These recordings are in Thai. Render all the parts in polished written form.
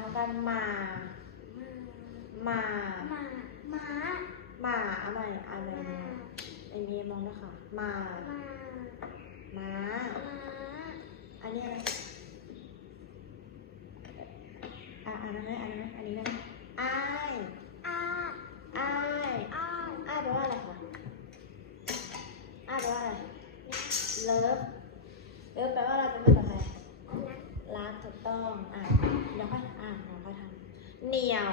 กันหมาหมาอะไรไอเมย์มองด้วยค่ะหมาม้าอันนี้อะไรอันนั้นไหมอันนี้นะอ้ายแปลว่าอะไรคะอ้ายแปลว่าอะไรเลิฟแปลว่าอะไรเป็นภาษาไทยรักถูกต้องเดี๋ยวค่อยทำเหนียว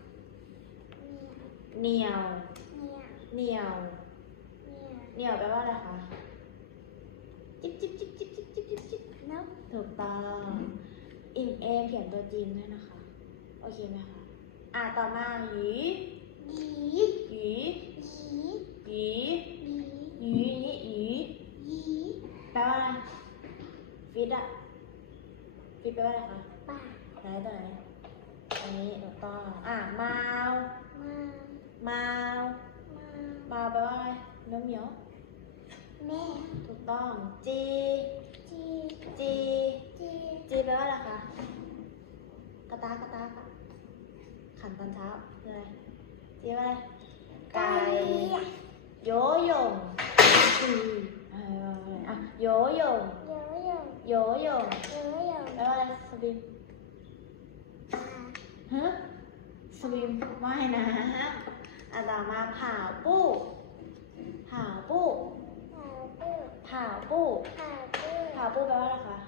แปลว่าอะไรคะจิ๊บถูกต้องอิมเอมเขียนตัวจริงด้วยนะคะโอเคไหมคะต่อมาหยีแปลว่าอะไรฟิตแปลว่าอะไรคะไหนตัวไหนอันนี้ถูกต้องมาวแปลว่าอะไรเหมียวแม่ถูกต้องจีแปลว่าอะไรคะกระตากขันตอนเช้าคืออะไรจีว่าอะไรไก่โยโย่โยโย่แปลว่าอะไรสวิมสวิมว่ายน้ำต่อมาผาปูแปลว่าอะไรคะ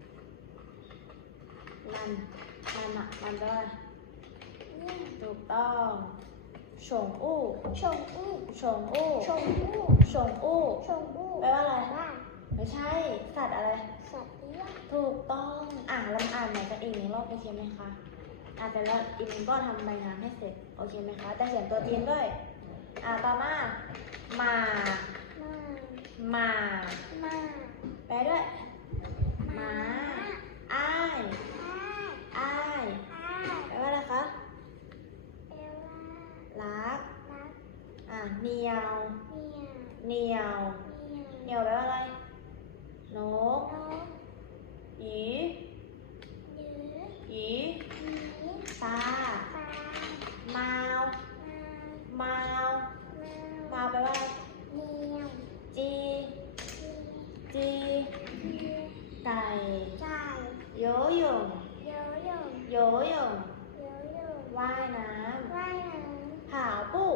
มันแปลว่าอะไรถูกต้องฉงอู้แปลว่าอะไรไม่ใช่สัตว์อะไรถูกต้องลองอ่านใหม่กันอีกหนึ่งรอบโอเคไหมคะแต่แล้วอีกนึงก็ทำใบงานให้เสร็จโอเคไหมคะแต่เขียนตัวจริงด้วยต่อมามาแปลด้วยม้าอ้ายแปลว่าอะไรคะรักเหนียวแปลว่าอะไรนกหยีตามาวแปลว่าอะไรจีไก่โยโย่ว่ายน้ำผาปู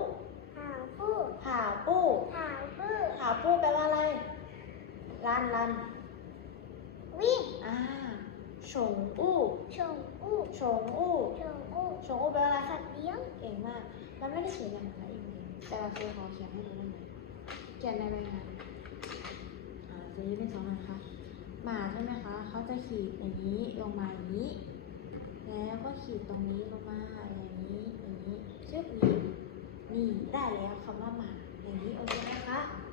แปลว่าอะไรรันวิ่งฉงอู้แปลว่าอะไรสัตว์เลี้ยงเก่งมากมันไม่ได้เขียนอย่างนั้นอีกแต่เราเคยขอเขียนให้ดูได้ไหมเขียนในใบงานจะยืดเป็นสองนะคะหมาใช่ไหมคะเขาจะขีดอย่างนี้ลงมาอย่างนี้แล้วก็ขีดตรงนี้ลงมาอย่างนี้ชึบนี่ได้แล้วคำว่าหมาอย่างนี้โอเคไหมคะ